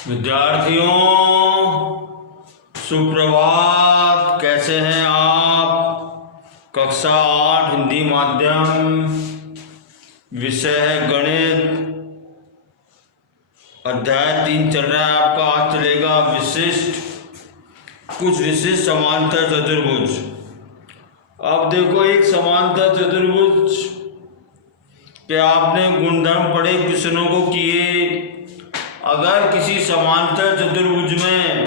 विद्यार्थियों सुप्रभात। कैसे हैं आप? कक्षा 8 हिंदी माध्यम, विषय है गणित, अध्याय 3 चल रहा है आपका। आज चलेगा कुछ विशिष्ट समांतर चतुर्भुज। अब देखो, एक समांतर चतुर्भुज के आपने गुणधर्म पढ़े, क्वेश्चनों को किए। अगर किसी समांतर चतुर्भुज में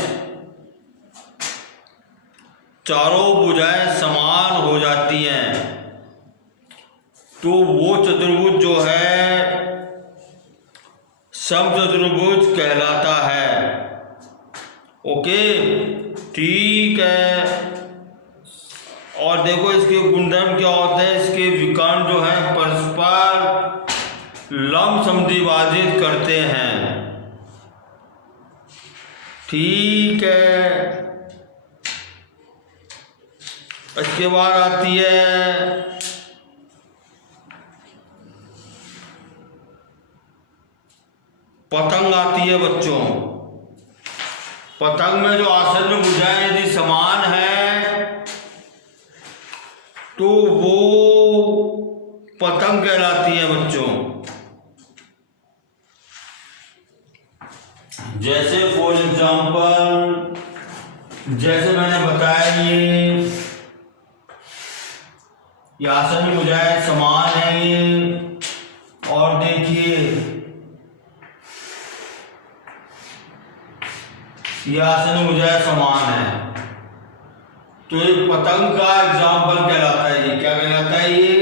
चारों भुजाएं समान हो जाती हैं तो वो चतुर्भुज जो है समचतुर्भुज कहलाता है। ओके, ठीक है। और देखो, इसके गुणधर्म क्या होते हैं। इसके विकर्ण जो है परस्पर लंब समद्विभाजित करते हैं। ठीक है। इसके बाद आती है पतंग आती है बच्चों। पतंग में जो आसन्न भुजाएं यदि समान है तो वो पतंग कहलाती है बच्चों। जैसे फॉर एग्जाम्पल, जैसे मैंने बताया, ये आसन्न भुजाएं समान है। और देखिए, ये आसन्न भुजाएं समान है तो ये पतंग का एग्जाम्पल कहलाता है। ये क्या कहलाता है? ये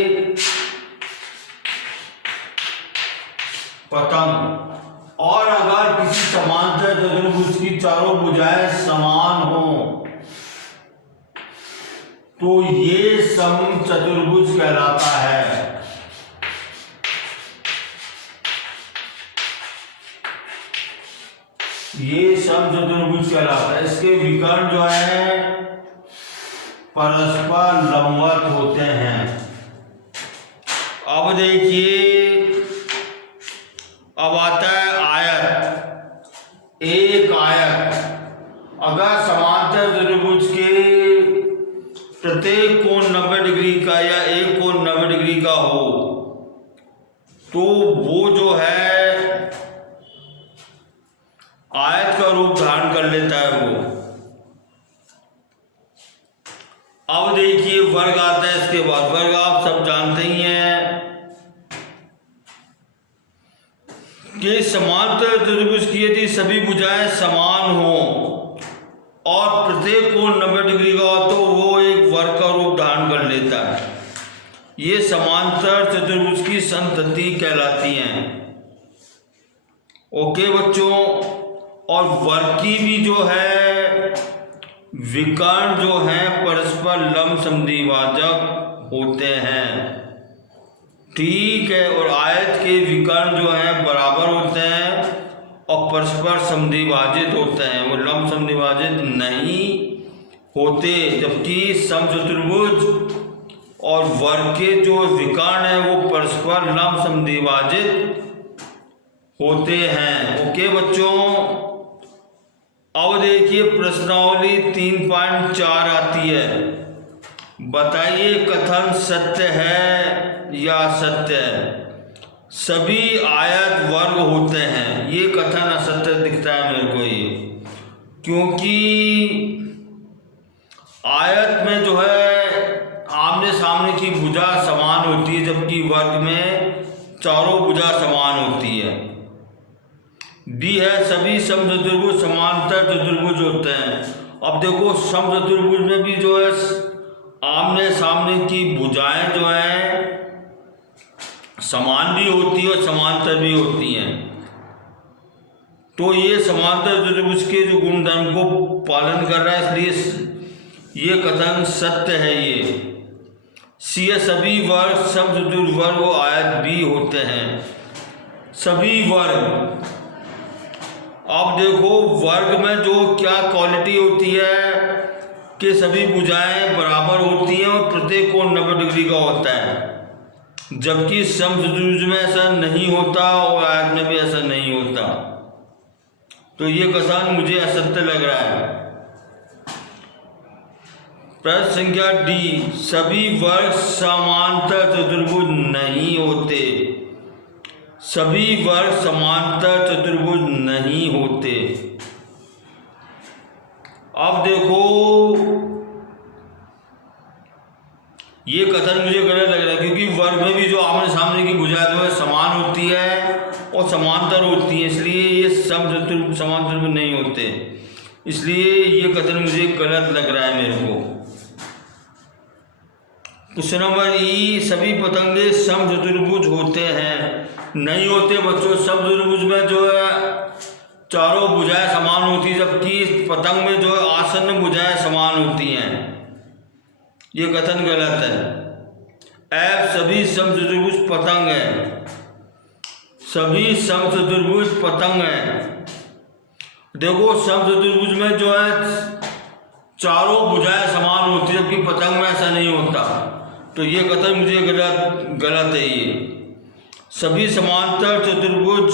पतंग। और अगर किसी समांतर चतुर्भुज की चारों भुजाएं समान हो तो ये समचतुर्भुज कहलाता है। ये समचतुर्भुज कहलाता है। इसके विकर्ण जो है परस्पर लंबवत होते हैं। अब देखिए, अब आता है आयत। एक आयत, अगर समांतर चतुर्भुज के प्रत्येक कोण 90 डिग्री का या एक कोण 90 डिग्री का हो तो वो जो है आयत का रूप धारण कर लेता है वो। अब देखिए वर्ग आता है। इसके बाद वर्ग आप सब जानते ही हैं कि समांतर चतुर्भुज की यदि सभी भुजाएं समान हो और प्रत्येक कोण 90 डिग्री का हो तो वो एक वर्ग का रूप धारण कर लेता है। ये समांतर चतुर्भुज की संतति कहलाती हैं। ओके बच्चों। और वर्ग की भी जो है विकर्ण जो है परस्पर लंब समद्विभाजक होते हैं। ठीक है। और आयत के विकर्ण जो है बराबर होते हैं और परस्पर समद्विभाजित होते हैं, वो लंब समद्विभाजित नहीं होते। जबकि समचतुर्भुज और वर्ग के जो विकर्ण है वो परस्पर लंब समद्विभाजित होते हैं। ओके बच्चों। अब देखिए प्रश्नावली 3.4 आती है। बताइए कथन सत्य है या असत्य है? सभी आयत वर्ग होते हैं। ये कथन असत्य दिखता है मेरे को ये, क्योंकि आयत में जो है आमने सामने की भुजा समान होती है जबकि वर्ग में चारों भुजा समान होती है। बी है सभी समचतुर्भुज समांतर चतुर्भुज होते हैं। अब देखो, समचतुर्भुज में भी जो है आमने सामने की भुजाएं जो हैं समान भी होती है और समांतर भी होती हैं। तो ये समांतर चतुर्भुज के जो गुणधर्म को पालन कर रहा है, इसलिए ये कथन सत्य है। ये सी है सभी वर्ग समचतुर्वर्ग व आयत भी होते हैं। सभी वर्ग। अब देखो, वर्ग में जो क्या क्वालिटी होती है कि सभी भुजाएं बराबर होती हैं और प्रत्येक कोण 90 डिग्री का होता है। जबकि समचतुर्भुज में ऐसा नहीं होता और आयत में भी ऐसा नहीं होता। तो ये कथन मुझे असत्य लग रहा है। प्रश्न संख्या डी, सभी वर्ग समांतर चतुर्भुज नहीं होते। सभी वर्ग समांतर चतुर्भुज नहीं होते। अब देखो, ये कथन मुझे गलत लग रहा है, क्योंकि वर्ग में भी जो आमने सामने की भुजा जो है समान होती है और समांतर होती है, इसलिए ये समान चतुर्भुज नहीं होते। इसलिए ये कथन मुझे गलत लग रहा है मेरे को। क्वेश्चन नंबर ई, सभी पतंगे सम चतुर्भुज होते हैं। नहीं होते बच्चों। सम चतुर्भुज में जो है चारों भुजाएं समान होती है, जबकि पतंग में जो है आसन्न भुजाएं समान होती हैं। ये कथन गलत है। एफ, सभी सम चतुर्भुज पतंग है। सभी सम चतुर्भुज पतंग है। देखो, सम चतुर्भुज में जो है चारों भुजाएं समान होती है, जबकि पतंग में ऐसा नहीं होता। तो ये कथन मुझे गलत है। ये सभी समांतर चतुर्भुज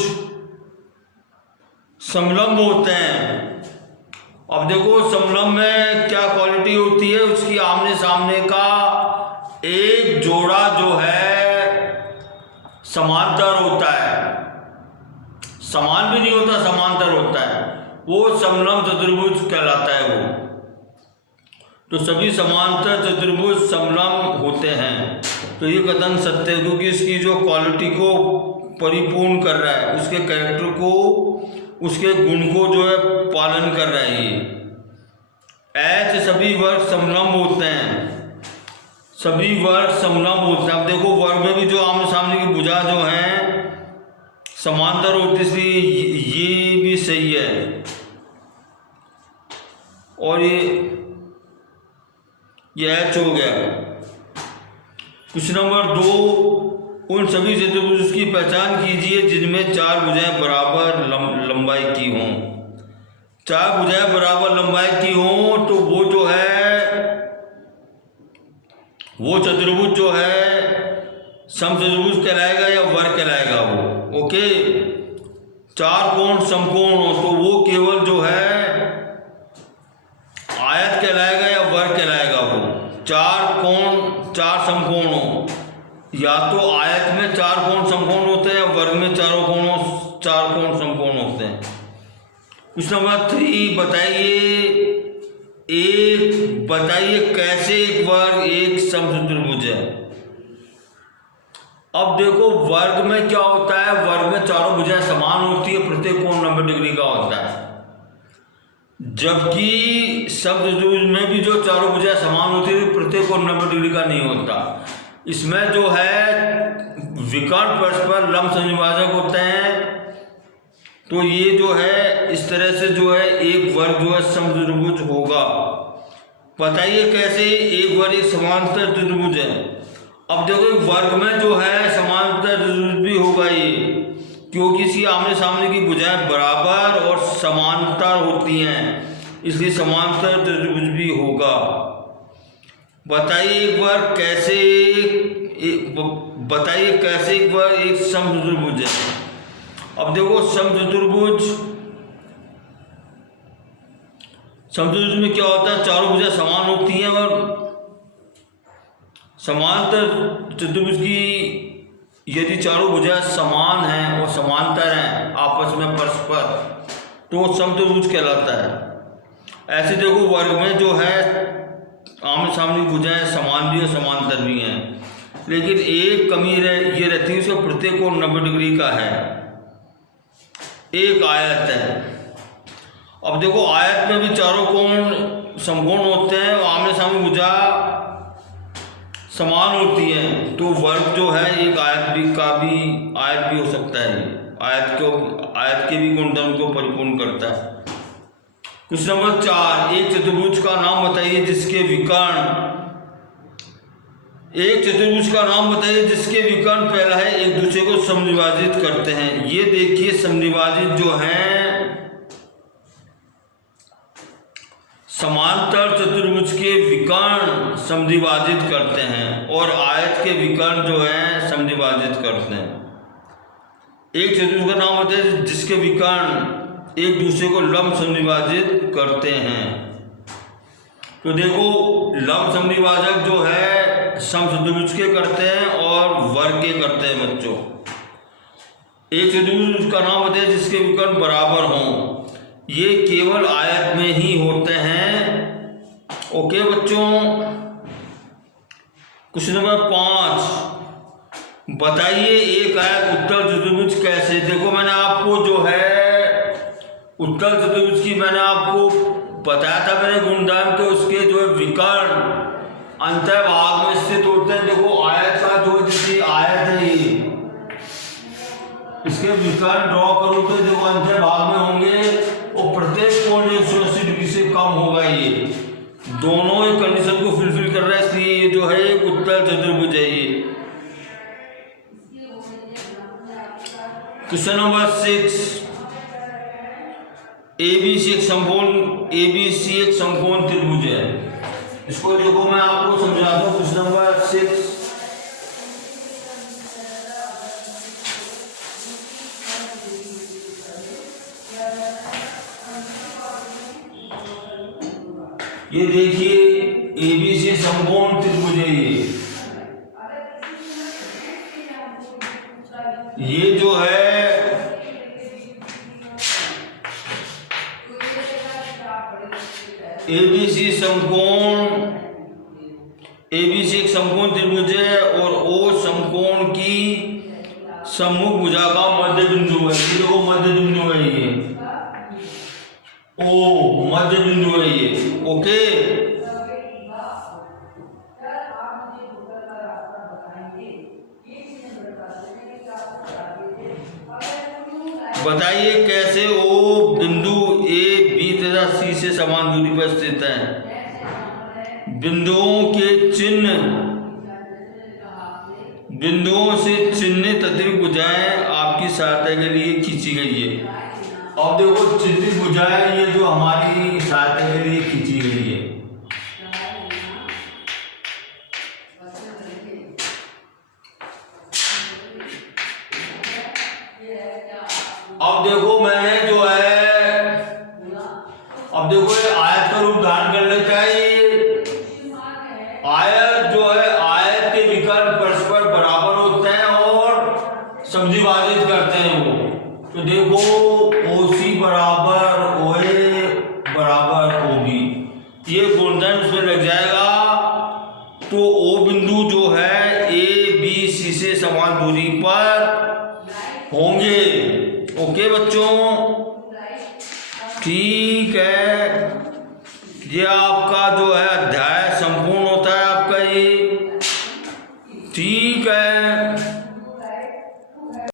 समलंब होते हैं। अब देखो, समलंब में क्या क्वालिटी होती है, उसकी आमने सामने का एक जोड़ा जो है समांतर होता है। समान भी नहीं होता, समांतर होता है, वो समलंब चतुर्भुज कहलाता है वो। तो सभी समांतर चतुर्भुज समलंब होते हैं। तो ये कथन सत्य है, क्योंकि इसकी जो क्वालिटी को परिपूर्ण कर रहा है, उसके कैरेक्टर को, उसके गुण को जो है पालन कर रहा है ये। एच, सभी वर्ग समलंब होते हैं। सभी वर्ग समलंब होते हैं। अब देखो, वर्ग में भी जो आमने सामने की भुजा जो है समांतर होती, इसलिए ये भी सही है। और ये एच हो गया। क्वेश्चन नंबर 2, उन सभी चतुर्भुज की पहचान कीजिए जिनमें चार भुजाएं बराबर लंबाई की हों। चार भुजाएं बराबर लंबाई की हों तो वो जो है, वो चतुर्भुज जो है सम चतुर्भुज कहलाएगा या वर्ग कहलाएगा वो। ओके, चार कोण समकोण हो तो वो केवल जो है आयत कहलाएगा या वर्ग कहलाएगा वो। चार कोण चार समकोण हो, या तो आयत में चार कोण समकोण होते हैं या वर्ग में चार कोण समकोण होते हैं। क्वेश्चन नंबर 3, बताइए कैसे एक वर्ग एक समचतुर्भुज है। अब देखो, वर्ग में क्या होता है, वर्ग में चारों भुजाएं समान होती है, प्रत्येक कोण 90 डिग्री का होता है। जबकि समचतुर्भुज में भी जो चारों भुजाएं समान होती है, प्रत्येक कोण 90 डिग्री का नहीं होता। इसमें जो है विकर्ण परस्पर लंब समद्विभाजक होते हैं। तो ये जो है इस तरह से जो है एक वर्ग जो है समचतुर्भुज होगा। बताइए कैसे एक वर्ग एक समांतर चतुर्भुज है। अब देखो, वर्ग में जो है समांतर चतुर्भुज भी होगा ये, क्योंकि इसकी आमने सामने की भुजाएं बराबर और समांतर होती हैं, इसलिए समांतर चतुर्भुज भी होगा। बताइए एक वर्ग कैसे एक वर्ग एक समचतुर्भुज है। अब देखो, समचतुर्भुज में क्या होता है, चारों भुजाएं समान होती हैं और समांतर चतुर्भुज की यदि चारों भुजाएं समान हैं और समांतर हैं आपस में परस्पर, तो समचतुर्भुज कहलाता है। ऐसे देखो, वर्ग में जो है आमने सामने भुजाएं समान भी है, समांतर भी हैं, लेकिन एक कमी ये रहती है, उसका प्रत्येक कोण 90 डिग्री का है, एक आयत है। अब देखो, आयत में भी चारों कोण समकोण होते हैं और आमने सामने भुजा समान होती है, तो वर्ग जो है एक आयत भी हो सकता है। आयत के भी गुणधर्म को परिपूर्ण करता है। क्वेश्चन नंबर 4, एक चतुर्भुज का नाम बताइए जिसके विकर्ण पहला है एक दूसरे को समद्विभाजित करते हैं। ये देखिए, समद्विभाजित जो हैं समांतर चतुर्भुज के विकर्ण समद्विभाजित करते हैं और आयत के विकर्ण जो है समद्विभाजित करते हैं। एक चतुर्भुज का नाम बताइए जिसके विकर्ण एक दूसरे को लंब समद्विभाजित करते हैं। तो देखो लंब समद्विभाजक जो है समचतुर्भुज के करते हैं और वर्ग के करते हैं बच्चों। एक चतुर्भुज का नाम बताइए जिसके विकर्ण बराबर हों। ये केवल आयत में ही होते हैं। ओके बच्चों। क्वेश्चन नंबर 5, बताइए एक आयत उत्तल चतुर्भुज कैसे। देखो मैंने आपको जो है उत्तल चतुर्भुज की मैंने आपको बताया था मैंने गुणधर्म के उसके जो है विकर्ण अंतः भाग में स्थित होते हैं। देखो आयत का जो जैसे आयत है ये, इसके विकर्ण ड्रॉ करूं तो देखो अंतः भाग में होंगे और प्रत्येक कोण 180 डिग्री से कम होगा। ये दोनों एक कंडीशन को फुलफिल कर रहा है, इसलिए ये जो है एक उत्तल चतुर्भुज है ये। क्वेश्चन नंबर 6, ABC एक समकोण त्रिभुज है। इसको देखो मैं आपको समझाता हूँ। क्वेश्चन नंबर 6, ये देखिए ABC समकोण त्रिभुज है ये जो है ABC एक समकोण त्रिभुज है और O समकोण की सम्मुख भुजा का मध्य बिंदु है। ये देखो मध्य बिंदु है ये, O मध्य बिंदु है ये। ओके बताइए कैसे O बिंदु A B तथा C से समान दूरी पर स्थित है। बिंदुओं से चिन्हित अतिरिक्त भुजाएं आपकी सहायता के लिए खींची गई है। अब देखो चिन्हित भुजाएं ये जो हमारी सहायता के लिए खींची गई है। अब देखो मैंने जो है अब देखो ये आयत का रूप धारण कर लेता है। आयत जो है आयत के विकर्ण परस्पर बराबर होते हैं और समद्विभाजित करते हैं वो। तो देखो OC बराबर OA बराबर OB, ये गुणधर्म इसमें लग जाएगा। तो O बिंदु जो है ABC से समान दूरी पर होंगे। ओके बच्चों ठीक है। ये आपका जो है अध्याय संपूर्ण होता है आपका ये। ठीक है।